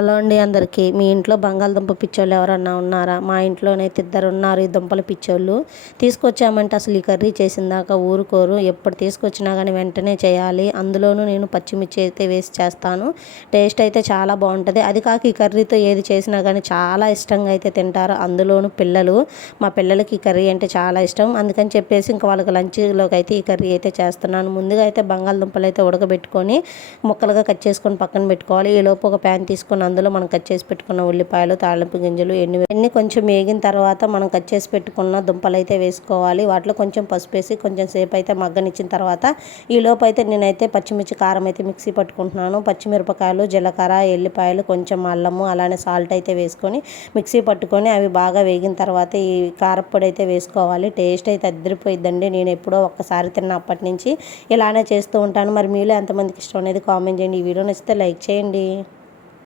Hello అండి అందరికీ. మీ ఇంట్లో బంగాళదుంప పిచ్చోళ్ళు ఎవరన్నా ఉన్నారా? మా ఇంట్లోనైతే ఇద్దరు ఉన్నారు ఈ దుంపల పిచ్చోళ్ళు. తీసుకొచ్చామంటే అసలు ఈ కర్రీ చేసిన దాకా ఊరుకోరు. ఎప్పుడు తీసుకొచ్చినా కానీ వెంటనే చేయాలి. అందులోనూ నేను పచ్చిమిర్చి అయితే వేసి చేస్తాను. టేస్ట్ అయితే చాలా బాగుంటుంది. అది కాక ఈ కర్రీతో ఏది చేసినా కానీ చాలా ఇష్టంగా అయితే తింటారు. అందులోనూ పిల్లలు, మా పిల్లలకి ఈ కర్రీ అంటే చాలా ఇష్టం. అందుకని చెప్పేసి ఇంకా వాళ్ళకి లంచ్లోకి అయితే ఈ కర్రీ అయితే చేస్తున్నాను. ముందుగా అయితే బంగాళదుంపలు అయితే ఉడకబెట్టుకొని ముక్కలుగా కట్ చేసుకొని పక్కన పెట్టుకోవాలి. ఈలోపు ఒక ప్యాన్ తీసుకొని అందులో మనం కట్ చేసి పెట్టుకున్న ఉల్లిపాయలు, తాళింపు గింజలు, ఎన్ని కొంచెం వేగిన తర్వాత మనం కట్ చేసి పెట్టుకున్న దుంపలు అయితే వేసుకోవాలి. వాటిలో కొంచెం పసుపు వేసి కొంచెం సేపు అయితే మగ్గనిచ్చిన తర్వాత ఈలోపు అయితే నేనైతే పచ్చిమిర్చి, కారం అయితే మిక్సీ పట్టుకుంటున్నాను. పచ్చిమిరపకాయలు, జీలకర్ర, ఎల్లిపాయలు, కొంచెం అల్లము, అలానే సాల్ట్ అయితే వేసుకొని మిక్సీ పట్టుకొని అవి బాగా వేగిన తర్వాత ఈ కారప్పొడి అయితే వేసుకోవాలి. టేస్ట్ అయితే అదిరిపోయిద్దండి. నేను ఎప్పుడో ఒక్కసారి తిన్నప్పటి నుంచి ఇలానే చేస్తూ ఉంటాను. మరి మీలో ఎంతమందికి ఇష్టం అనేది కామెంట్ చేయండి. ఈ వీడియో నచ్చితే లైక్ చేయండి.